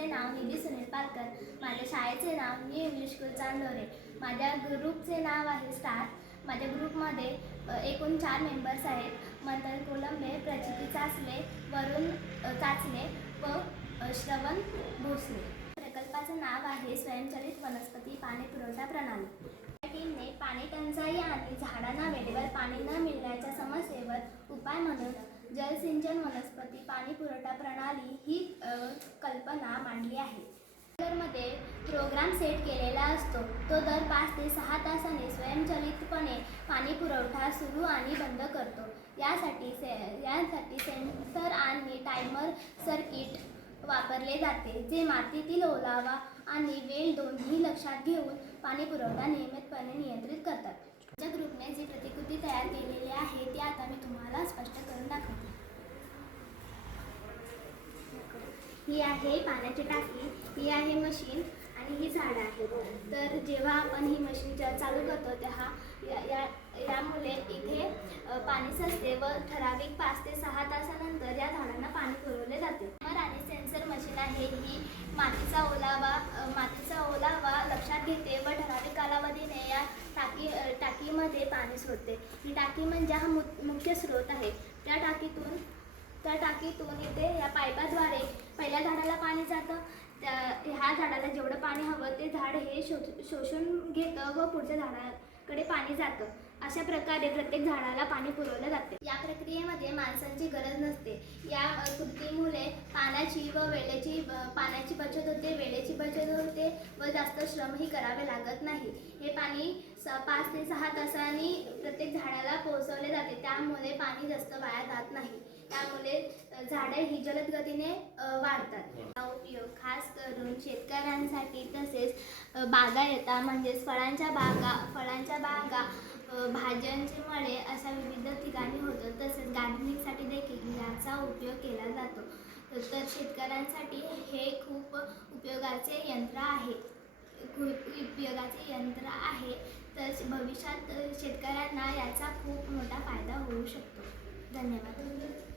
माझे नाव निधी सुनील पालकर माझ्या शाळेचे नाव न्यू इंग्लिश स्कूल चांदोरे. माझ्या ग्रुपचे नाव आहे स्टार. माझ्या ग्रुपमध्ये एकूण चार मेंबर्स आहेत. मंथन कोलंबे प्रचिती चाचले वरुण चाचले व श्रवण भोसले. प्रकल्पाचं नाव आहे स्वयंचलित वनस्पती पाणी पुरवठा प्रणाली. टीमने पाणी टंचाई आणि झाडांना वेळेवर पाणी न मिळण्याच्या समस्येवर उपाय म्हणून जलसिंचन वनस्पती पाणी पुरवठा प्रणाली ही कल्पना मांडली आहे. मध्ये प्रोग्राम सेट केलेला असतो. तो दर पाच ते सहा तासाने स्वयंचलितपणे पाणी पुरवठा सुरू आणि बंद करतो. यासाठी से यासाठी सेन्सर आणि टायमर सर्किट वापरले जाते जे मातीतील ओलावा आणि वेळ दोन्ही लक्षात घेऊन पाणी पुरवठा नियमितपणे नियंत्रित करतात. आमच्या ग्रुपने जी प्रतिकृती तयार केलेली आहे ती आता मी तुम्हाला ही आहे पाण्याची टाकी ही आहे मशीन आणि ही झाडं आहेत तर जेव्हा आपण ही मशीन ज्या चालू करतो तेव्हा या या यामुळे इथे पाणी साचते व ठराविक पाच ते सहा तासानंतर या झाडांना पाणी पुरवले जाते. मर आणि सेन्सर मशीन आहे ही मातीचा ओलावा मातीचा ओलावा लक्षात घेते व ठराविक कालावधीने या टाकी टाकीमध्ये पाणी सोडते. ही टाकी म्हणजे हा मु मुख्य स्रोत आहे. त्या टाकीतून त्या टाकीतून इथे या पाईपाद्वारे पहिल्या झाडाला पाणी जातं. त्या ह्या झाडाला जेवढं पाणी हवं ते झाड हे शो शोषून घेतं व पुढच्या झाडाकडे पाणी जातं. अशा प्रकारे प्रत्येक झाडाला पाणी पुरवलं जाते. या प्रक्रियेमध्ये माणसांची गरज नसते. या कृतीमुळे पाण्याची व वेळेची पाण्याची बचत होते वेळेची बचत होते व जास्त श्रमही करावे लागत नाही. हे पाणी स पाच ते सहा तासांनी प्रत्येक झाडाला पोहोचवले जाते. त्यामुळे पाणी जास्त वाया जात नाही. त्यामुळे झाडे ही जलद गतीने वाढतात. उपयोग खास करून शेतकऱ्यांसाठी तसेच बागायता म्हणजेच फळांच्या बागा फळांच्या बागा भाज्यांची मळे अशा विविध ठिकाणी होतं तसेच गार्डनिंगसाठी देखील याचा उपयोग केला जातो. तर शेतकऱ्यांसाठी हे खूप उपयोगाचे यंत्र आहे. खूप उपयोगाचे यंत्र आहे. तर भविष्यात शेतकऱ्यांना याचा खूप मोठा फायदा होऊ शकतो. धन्यवाद.